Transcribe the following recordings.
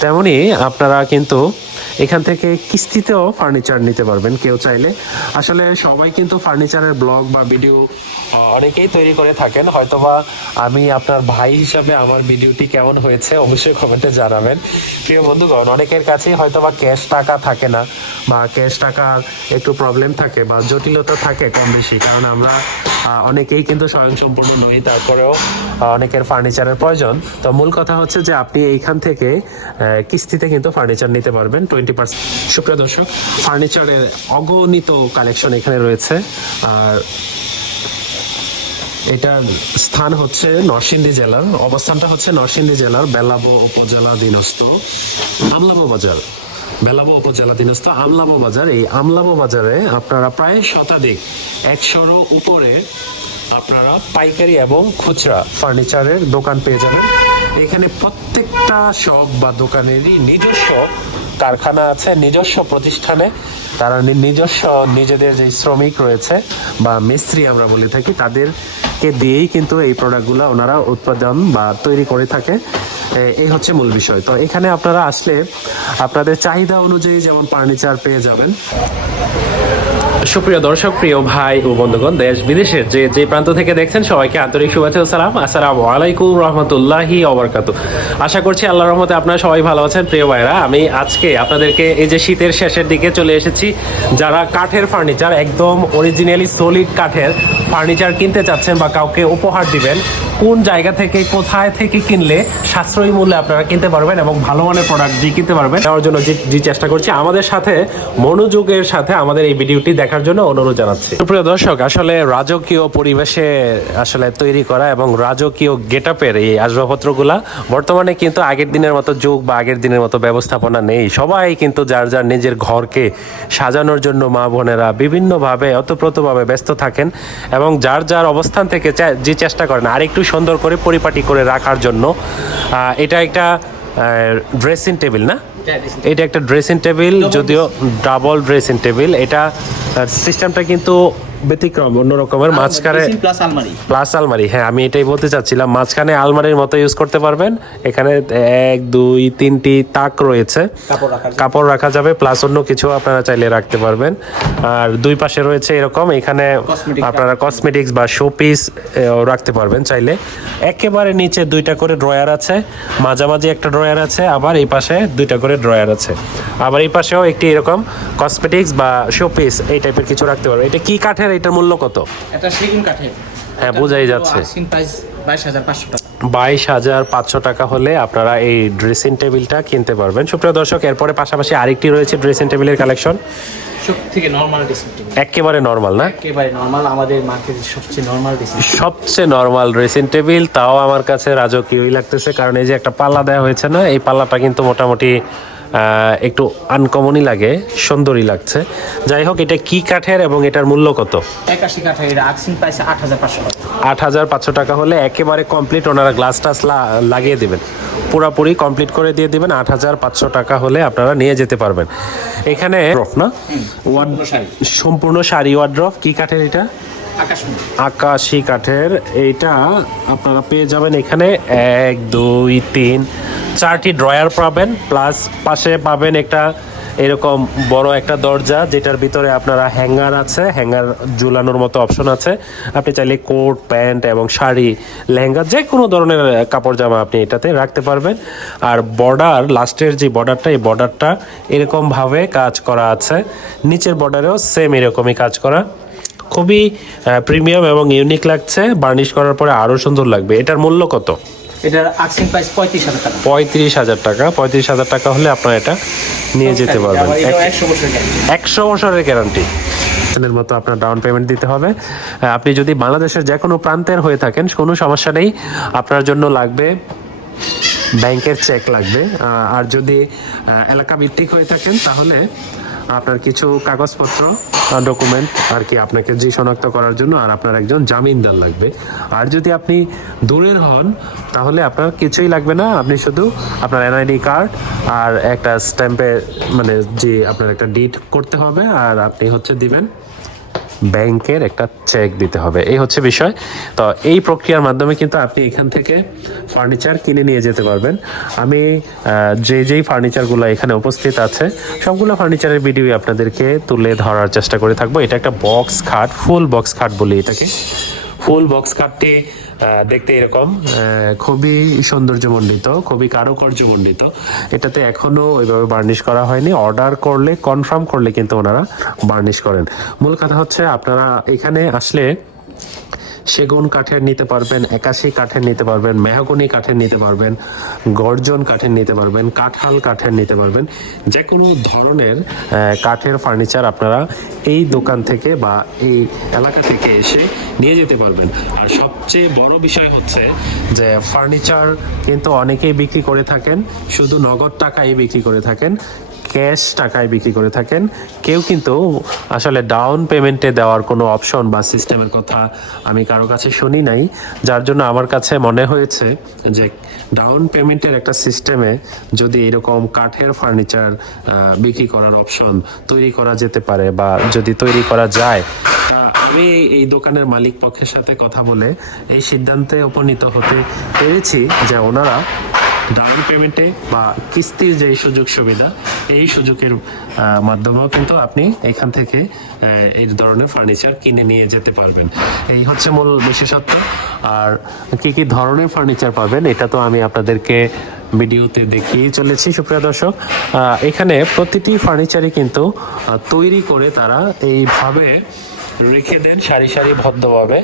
তেমনি আপনারা কিন্তু এখান থেকে কিস্তিতেও ফার্নিচার নিতে পারবেন, কেউ চাইলে। আসলে সবাই কিন্তু ফার্নিচারের ব্লগ বা ভিডিও অনেকেই তৈরি করে থাকেন। হয়তোবা আমি আপনার ভাই হিসাবে আমার ভিডিওটি কেমন হয়েছে অবশ্যই কমেন্টে জানাবেন। প্রিয় বন্ধুগণ, অনেকের কাছেই হয়তোবা ক্যাশ টাকা থাকে না বা ক্যাশ টাকার একটু প্রবলেম থাকে বা জটিলতা থাকে কম বেশি। কারণ আমরা অনেকেই কিন্তু স্বয়ংসম্পূর্ণ নই, তারপরেও অনেকের ফার্নিচারের প্রয়োজন। তো মূল কথা হচ্ছে যে আপনি এইখান থেকে কিস্তিতে কিন্তু ফার্নিচার নিতে পারবেন। টোয়েন্টি পার্সেন্ট সুপ্রিয় দর্শক, ফার্নিচারের অগণিত কালেকশন এখানে রয়েছে। আর এটার স্থান হচ্ছে নরসিংদী জেলার, অবস্থানটা হচ্ছে নরসিংদী জেলার বেলাবো উপজেলা দিনস্থ, আমলাবো বাজার। বেলাবো উপজেলা দিনস্থ, আমলাবো বাজার। এই আমলাবো বাজারে আপনারা প্রায় শতাধিক, একশোরও উপরে আপনারা পাইকারি এবং খুচরা ফার্নিচারের দোকান পেয়ে যাবেন। এখানে প্রত্যেকটা শপ বা দোকানেরই নিজস্ব কারখানা আছে নিজস্ব প্রতিষ্ঠানে। তারা নিজস্ব নিজেদের যে শ্রমিক রয়েছে বা মিস্ত্রি আমরা বলে থাকি, তাদেরকে দিয়েই কিন্তু এই প্রোডাক্টগুলো ওনারা উৎপাদন বা তৈরি করে থাকে। এই হচ্ছে মূল বিষয়। তো এখানে আপনারা আসলে আপনাদের চাহিদা অনুযায়ী যেমন ফার্নিচার পেয়ে যাবেন। সুপ্রিয় দর্শক, প্রিয় ভাই ও বন্ধুগণ, দেশ বিদেশের যে যে প্রান্ত থেকে দেখছেন, সবাইকে আন্তরিক শুভেচ্ছা সালাম। আসসালামু আলাইকুম রহমতুল্লাহি ওবরকাত আশা করছি আল্লাহ রহমতে আপনারা সবাই ভালো আছেন, প্রিয় ভাইরা আমি আজকে আপনাদেরকে এই যে শীতের শেষের দিকে চলে এসেছি। যারা কাঠের ফার্নিচার, একদম অরিজিনালি সলিড কাঠের ফার্নিচার কিনতে চাচ্ছেন বা কাউকে উপহার দিবেন কোন জায়গা থেকে, কোথায় থেকে কিনলে সাশ্রয়ী মূল্যে আপনারা কিনতে পারবেন এবং ভালো মানের প্রোডাক্ট যে কিনতে পারবেন? দেওয়ার জন্য যে চেষ্টা করছি। আমাদের সাথে মনোযোগের সাথে আমাদের এই ভিডিওটি দেখার জন্য অনুরোধ জানাচ্ছি। প্রিয় দর্শক, আসলে রাজকীয় পরিবেশে আসলে তৈরি করা এবং রাজকীয় গেটআপের এই আসবাবপত্রগুলা বর্তমানে কিন্তু আগের দিনের মতো যুগ বা আগের দিনের মতো ব্যবস্থাপনা নেই। সবাই কিন্তু যার যার নিজের ঘরকে সাজানোর জন্য মা বোনেরা বিভিন্নভাবে অতপ্রতভাবে ব্যস্ত থাকেন এবং যার যার অবস্থান থেকে যে চেষ্টা করেন, আরেকটু সুন্দর করে পরিপাটি করে রাখার জন্য। এটা একটা ড্রেসিং টেবিল না? এটা একটা ড্রেসিং টেবিল যদিও ডাবল ড্রেসিং টেবিল এটা সিস্টেমটা কিন্তু ব্যতিক্রম অন্য রকমের মাঝখানে প্লাস আলমারি। প্লাস আলমারি। হ্যাঁ আমি এটাই বলতে চাচ্ছিলাম মাঝখানে আলমারির মতো ইউজ করতে পারবেন। এখানে এক দুই তিনটি তাক রয়েছে। কাপড় রাখা যাবে প্লাস অন্য কিছু আপনারা চাইলে রাখতে পারবেন। আর দুই পাশে রয়েছে এরকম এখানে আপনারা কসমেটিক্স বা শো পিস রাখতে পারবেন চাইলে। একেবারে নিচে দুইটা করে ড্রয়ার আছে মাঝামাঝি একটা ড্রয়ার আছে আবার এই পাশে দুইটা করে ড্রয়ার আছে। আবার এই পাশেও একটি এরকম কসমেটিক্স বা শো পিস এই টাইপের কিছু রাখতে পারবেন। এটা কি কাঠের এটার মূল্য কত? এটা সেগুন কাঠের। হ্যাঁ, বোঝাই যাচ্ছে। বাইশ হাজার পাঁচশো টাকা। হলে আপনারা এই ড্রেসিং টেবিলটা কিনতে পারবেন। সুপ্রিয় দর্শক এরপরে পাশাপাশি আরেকটি রয়েছে ড্রেসিং টেবিলের কালেকশন থেকে নর্মাল ড্রেসিং টেবিল একেবারে নর্মাল না? একেবারে নর্মাল আমাদের মার্কেটের সবচেয়ে নর্মাল ড্রেসিং সবচেয়ে নর্মাল ড্রেসিং টেবিল তাও আমার কাছে রাজকীয়ই লাগতেছে কারণ এই যে একটা পাল্লা দেওয়া হয়েছে না এই পাল্লাটা কিন্তু মোটামুটি একটু আনকমনই লাগে সুন্দরই লাগছে। যাই হোক এটা কি কাঠের এবং এটার মূল্য কত? একাশি কাঠের এটা আকসিন প্রাইস আট হাজার পাঁচশো টাকা। আট হাজার পাঁচশো টাকা হলে একেবারে কমপ্লিট ওনারা গ্লাস টাস লা- লাগিয়ে দেবেন। পুরাপুরি কমপ্লিট করে দিয়ে দিবেন আট হাজার পাঁচশো টাকা হলে আপনারা নিয়ে যেতে পারবেন। এখানে না? সম্পূর্ণ শাড়ি। ওয়ার্ড্রফ কি কাঠের এটা? আকাশি কাঠের, এইটা আপনারা পেয়ে যাবেন এখানে। এক, দুই, তিন, চারটি ড্রয়ার পাবেন, প্লাস পাশে পাবেন একটা এরকম বড় একটা দরজা, যেটার ভিতরে আপনারা হ্যাঙ্গার আছে, হ্যাঙ্গার ঝুলানোর মতো অপশন আছে। আপনি চাইলে কোট, প্যান্ট এবং শাড়ি, লেহেঙ্গা যে কোনো ধরনের কাপড় জামা আপনি এটাতে রাখতে পারবেন। আর বর্ডার, লাস্টের যে বর্ডারটা, এই বর্ডারটা এরকমভাবে কাজ করা আছে। নিচের বর্ডারেও সেম এরকমই কাজ করা। খুবই প্রিমিয়াম এবং ইউনিক লাগছে। বার্নিশ করার পরে আরও সুন্দর লাগবে। এটার মূল্য কত? এটার আকসিন প্রাইস পঁয়ত্রিশ হাজার টাকা। পঁয়ত্রিশ হাজার টাকা। পঁয়ত্রিশ হাজার টাকা হলে আপনারা এটা নিয়ে যেতে পারবেন। আবার এটাও এক- একশো বছরের গ্যারান্টি এর মতো আপনার ডাউন পেমেন্ট দিতে হবে। আপনি যদি বাংলাদেশের যে কোনো প্রান্তের হয়ে থাকেন কোনো সমস্যা নেই। আপনার জন্য লাগবে ব্যাংকের চেক লাগবে। আর যদি এলাকা ভিত্তিক হয়ে থাকেন তাহলে আপনার কিছু কাগজপত্র ডকুমেন্ট আর কি আপনাকে যে শনাক্ত করার জন্য আর আপনার একজন জামিনদার লাগবে। আর যদি আপনি দূরের হন তাহলে আপনার কিছুই লাগবে না। আপনি শুধু আপনার এনআইডি কার্ড আর একটা স্ট্যাম্পে মানে যে আপনার একটা ডিট করতে হবে আর আপনি হচ্ছে দিবেন। ব্যাংকের একটা চেক দিতে হবে। এই হচ্ছে বিষয়। তো এই প্রক্রিয়ার মাধ্যমে কিন্তু আপনি এখান থেকে ফার্নিচার কিনে নিয়ে যেতে পারবেন। আমি যে যেই ফার্নিচারগুলো এখানে উপস্থিত আছে, সবগুলো ফার্নিচারের ভিডিও আপনাদেরকে তুলে ধরার চেষ্টা করে থাকব। এটা একটা বক্স খাট ফুল বক্স খাট বলি এটাকে। ফুল বক্স কাটটি দেখতে এরকম খুবই সৌন্দর্যমণ্ডিত, খুবই কারুকার্যমণ্ডিত। এটাতে এখনও ওইভাবে বার্নিশ করা হয়নি। অর্ডার করলে, কনফার্ম করলে কিন্তু ওনারা বার্নিশ করেন। মূল কথা হচ্ছে, আপনারা এখানে আসলে সেগুন কাঠের নিতে পারবেন, একাশি কাঠের নিতে পারবেন, মেহগনি কাঠের নিতে পারবেন, গর্জন কাঠের নিতে পারবেন, কাঁঠাল কাঠের নিতে পারবেন। যে কোনো ধরনের কাঠের ফার্নিচার আপনারা এই দোকান থেকে বা এই এলাকা থেকে এসে নিয়ে যেতে পারবেন। আর সবচেয়ে বড় বিষয় হচ্ছে যে ফার্নিচার কিন্তু অনেকেই বিক্রি করে থাকেন, শুধু নগদ টাকায় বিক্রি করে থাকেন। ক্যাশ টাকায় বিক্রি করে থাকেন। কেউ কিন্তু আসলে ডাউন পেমেন্টে দেওয়ার কোনো অপশন বা সিস্টেমের কথা আমি কারও কাছে শুনি নাই। যার জন্য আমার কাছে মনে হয়েছে যে ডাউন পেমেন্টের একটা সিস্টেমে যদি এরকম কাঠের ফার্নিচার বিক্রি করার অপশন তৈরি করা যেতে পারে বা যদি তৈরি করা যায় আমি এই দোকানের মালিক পক্ষের সাথে কথা বলে এই সিদ্ধান্তে উপনীত হতে পেরেছি যে ওনারা ডাউন পেমেন্টে বা কিস্তির যে সুযোগ সুবিধা, এই সুযোগের মাধ্যমেও কিন্তু আপনি এখান থেকে এই ধরনের ফার্নিচার কিনে নিয়ে যেতে পারবেন। এই হচ্ছে মূল বিশেষত্ব। আর কি কি ধরনের ফার্নিচার পাবেন, এটা তো আমি আপনাদেরকে ভিডিওতে দেখিয়ে চলেছি, সুপ্রিয় দর্শক। এখানে প্রতিটি ফার্নিচারই কিন্তু তৈরি করে তারা এইভাবে রেখে দেন, সারি সারি ভদ্রভাবে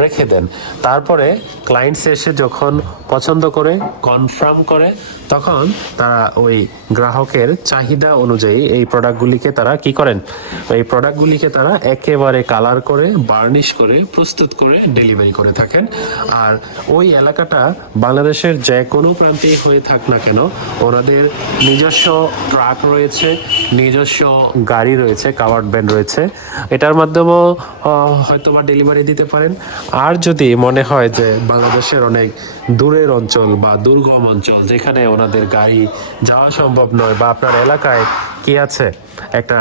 রেখে দেন। তারপরে ক্লায়েন্টস এসে যখন পছন্দ করে কনফার্ম করে তখন তারা ওই গ্রাহকের চাহিদা অনুযায়ী এই প্রোডাক্টগুলিকে তারা কি করেন? এই প্রোডাক্টগুলিকে তারা একেবারে কালার করে বার্নিশ করে, প্রস্তুত করে ডেলিভারি করে থাকেন। আর ওই এলাকাটা বাংলাদেশের যে কোনো প্রান্তেই হয়ে থাক না কেন, ওনাদের নিজস্ব ট্রাক রয়েছে, নিজস্ব গাড়ি রয়েছে কাভার্ড ভ্যান রয়েছে। এটার মাধ্যমেও হয়তো বা ডেলিভারি দিতে পারেন। আর যদি মনে হয় যে বাংলাদেশের অনেক দূরের অঞ্চল বা দুর্গম অঞ্চল যেখানে ওনাদের গাড়ি যাওয়া সম্ভব নয় বা আপনার এলাকায় কি আছে? একটা,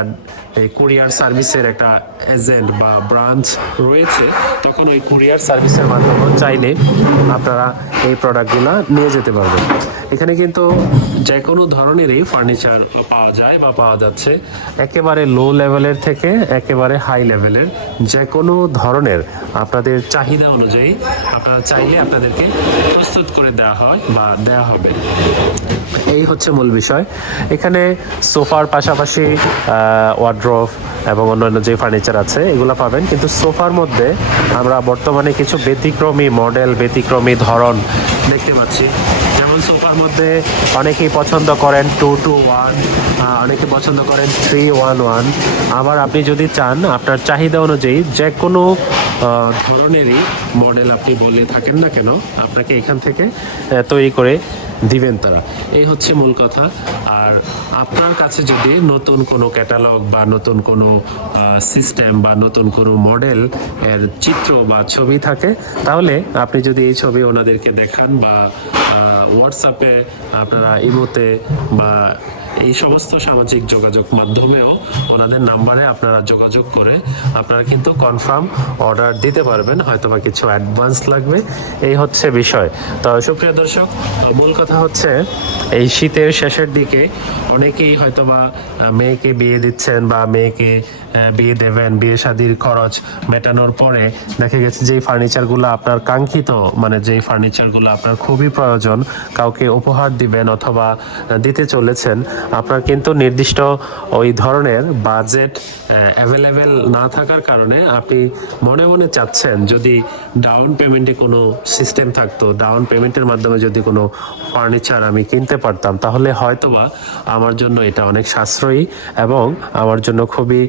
এই কুরিয়ার সার্ভিসের একটা এজেন্ট বা ব্রাঞ্চ রয়েছে, তখন ওই কুরিয়ার সার্ভিসের মাধ্যমে চাইলে আপনারা এই প্রোডাক্টগুলো নিয়ে যেতে পারবেন। এখানে কিন্তু যে কোনো ধরনেরই ফার্নিচার পাওয়া যায় বা পাওয়া যাচ্ছে, একেবারে লো লেভেলের থেকে একেবারে হাই লেভেলের যে কোনো ধরনের আপনাদের চাহিদা অনুযায়ী আপনারা চাইলে আপনাদেরকে প্রস্তুত করে দেওয়া হয় বা দেওয়া হবে। এই হচ্ছে মূল বিষয়। এখানে সোফার পাশাপাশি ওয়ার্ড্রোভ এবং অন্যান্য যে ফার্নিচার আছে, এগুলো পাবেন। কিন্তু সোফার মধ্যে আমরা বর্তমানে কিছু ব্যতিক্রমী মডেল ব্যতিক্রমী ধরন দেখতে পাচ্ছি। যেমন সোফার মধ্যে অনেকেই পছন্দ করেন টু টু ওয়ান অনেকে পছন্দ করেন থ্রি ওয়ান ওয়ান। আবার আপনি যদি চান, আপনার চাহিদা অনুযায়ী যে কোনো ধরনেরই মডেল আপনি বলে থাকেন না কেন, আপনাকে এখান থেকে তৈরি করে দিবেন তারা। এই হচ্ছে মূল কথা। আর আপনার কাছে যদি নতুন কোনো ক্যাটালগ বা নতুন কোনো সিস্টেম বা নতুন কোনো মডেল এর চিত্র বা ছবি থাকে, তাহলে আপনি যদি এই ছবি ওনাদেরকে দেখান বা হোয়াটসঅ্যাপে আপনারা ইমোতে বা এই সমস্ত সামাজিক যোগাযোগ মাধ্যমেও ওনাদের নাম্বারে আপনারা যোগাযোগ করে আপনারা কিন্তু কনফার্ম অর্ডার দিতে পারবেন হয়তো বা কিছু অ্যাডভান্স লাগবে। এই হচ্ছে বিষয়। তো সুপ্রিয় দর্শক মূল কথা হচ্ছে এই শীতের শেষের দিকে অনেকেই হয়তো বা মেয়েকে বিয়ে দিচ্ছেন বা মেয়েকে বিয়ে দেবেন, বিয়ে শাদির খরচ মেটানোর পরে দেখা গেছে যেই ফার্নিচারগুলো আপনার কাঙ্ক্ষিত মানে যেই ফার্নিচারগুলো আপনার খুবই প্রয়োজন, কাউকে উপহার দিবেন অথবা দিতে চলেছেন, আপনার কিন্তু নির্দিষ্ট ওই ধরনের বাজেট অ্যাভেলেবেল না থাকার কারণে আপনি মনে মনে চাচ্ছেন যদি ডাউন পেমেন্টে কোনো সিস্টেম থাকতো ডাউন পেমেন্টের মাধ্যমে যদি কোনো ফার্নিচার আমি কিনতে পারতাম, তাহলে হয়তোবা আমার জন্য এটা অনেক সাশ্রয়ী এবং আমার জন্য খুবই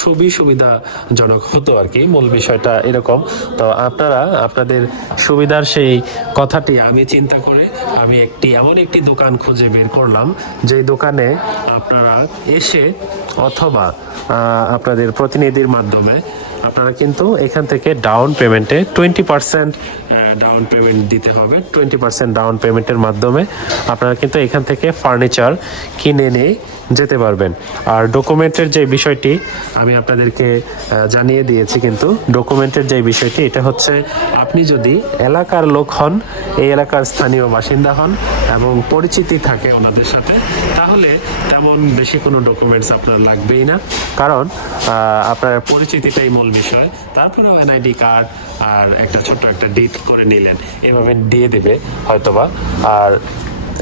খুবই সুবিধাজনক হতো আর কি, মূল বিষয়টা এরকম। তো আপনারা, আপনাদের সুবিধার সেই কথাটি আমি চিন্তা করে আমি একটি, এমন একটি দোকান খুঁজে বের করলাম, যেই দোকানে আপনারা এসে অথবা আপনাদের প্রতিনিধির মাধ্যমে আপনারা কিন্তু এখান থেকে ডাউন পেমেন্টে টোয়েন্টি পার্সেন্ট ডাউন পেমেন্ট দিতে হবে। টোয়েন্টি পার্সেন্ট ডাউন পেমেন্টের মাধ্যমে আপনারা কিন্তু এখান থেকে ফার্নিচার কিনে নিয়ে যেতে পারবেন। আর ডকুমেন্টের যে বিষয়টি আমি আপনাদেরকে জানিয়ে দিয়েছি কিন্তু ডকুমেন্টের যে বিষয়টি, এটা হচ্ছে আপনি যদি এলাকার লোক হন, এই এলাকার স্থানীয় বাসিন্দা হন এবং পরিচিতি থাকে ওনাদের সাথে, তাহলে তেমন বেশি কোনো ডকুমেন্টস আপনার লাগবেই না। কারণ আপনার পরিচিতিটাই মূল বিষয়। তারপরেও এনআইডি কার্ড আর একটা ছোট্ট একটা ডিট করে নিলেন। এভাবে দিয়ে দেবে হয়তোবা। আর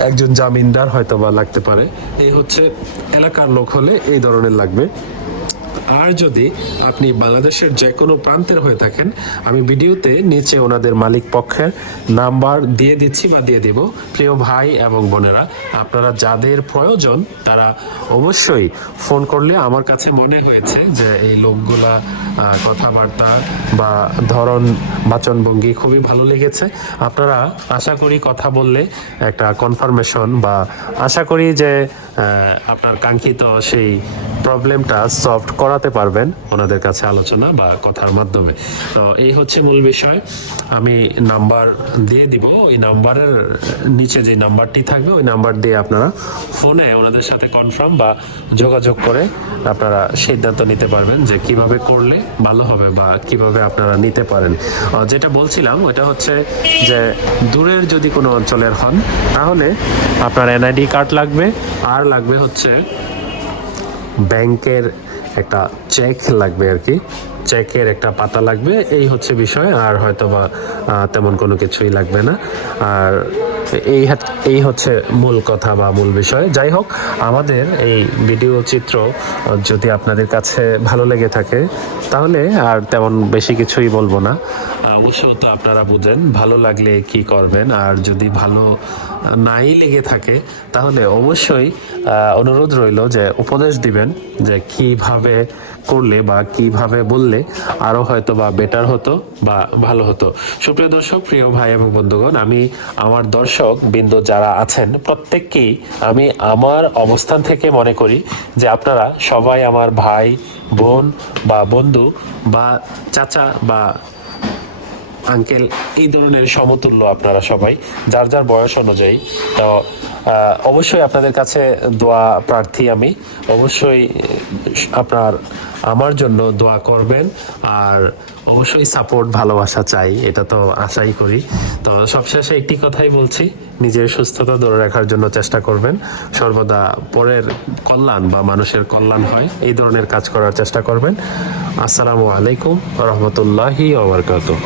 একজন জামিনদার হয়তোবা লাগতে পারে। এই হচ্ছে এলাকার লোক হলে এই ধরনের লাগবে। আর যদি আপনি বাংলাদেশের যে কোনো প্রান্তের হয়ে থাকেন, আমি ভিডিওতে নিচে ওনাদের মালিক পক্ষের নাম্বার দিয়ে দিচ্ছি বা দিয়ে দিব। প্রিয় ভাই এবং বোনেরা, আপনারা যাদের প্রয়োজন, তারা অবশ্যই ফোন করলে আমার কাছে মনে হয়েছে যে এই লোকগুলা কথাবার্তা বা ধরন বাচনভঙ্গি খুবই ভালো লেগেছে। আপনারা আশা করি কথা বললে একটা কনফার্মেশন বা আশা করি যে আপনার কাঙ্ক্ষিত সেই প্রবলেমটা সলভ করাতে পারবেন ওনাদের কাছে আলোচনা বা কথার মাধ্যমে। তো এই হচ্ছে মূল বিষয়। আমি নাম্বার দিয়ে দিব। ওই নাম্বারের নিচে যে নাম্বারটি থাকবে, ওই নাম্বার দিয়ে আপনারা ফোনে ওনাদের সাথে কনফার্ম বা যোগাযোগ করে আপনারা সিদ্ধান্ত নিতে পারবেন যে কীভাবে করলে ভালো হবে বা কীভাবে আপনারা নিতে পারেন। যেটা বলছিলাম ওটা হচ্ছে যে দূরের যদি কোনো অঞ্চলের হন, তাহলে আপনার এনআইডি কার্ড লাগবে। আর লাগবে হচ্ছে ব্যাংকের একটা চেক লাগবে আর কি। চেকের একটা পাতা লাগবে, এই হচ্ছে বিষয়, আর হয়তো বা তেমন কোনো কিছুই লাগবে না। আর এই এই হচ্ছে মূল কথা বা মূল বিষয়। যাই হোক, আমাদের এই ভিডিও চিত্র যদি আপনাদের কাছে ভালো লেগে থাকে, তাহলে আর তেমন বেশি কিছুই বলব না। অবশ্য তো আপনারা বুঝেন, ভালো লাগলে কি করবেন, আর যদি ভালো নাই লেগে থাকে, তাহলে অবশ্যই অনুরোধ রইল যে উপদেশ দিবেন, যে কীভাবে করলে বা কীভাবে বললে আরও হয়তো বা বেটার হতো বা ভালো হতো। সুপ্রিয় দর্শক, প্রিয় ভাই এবং বন্ধুগণ, আমি আমার দর্শক বিন্দু যারা আছেন, প্রত্যেককেই আমি আমার অবস্থান থেকে মনে করি যে আপনারা সবাই আমার ভাই, বোন বা বন্ধু বা চাচা বা আঙ্কেল এই ধরনের সমতুল্য আপনারা সবাই, যার যার বয়স অনুযায়ী। তো অবশ্যই আপনাদের কাছে দোয়া প্রার্থী আমি। অবশ্যই আপনার, আমার জন্য দোয়া করবেন। আর অবশ্যই সাপোর্ট ভালোবাসা চাই, এটা তো আশাই করি। তো সবশেষে একটি কথাই বলছি, নিজের সুস্থতা ধরে রাখার জন্য চেষ্টা করবেন। সর্বদা পরের কল্যাণ বা মানুষের কল্যাণ হয়, এই ধরনের কাজ করার চেষ্টা করবেন। আসসালামু আলাইকুম, রহমতুল্লাহি ওবরকাতুহ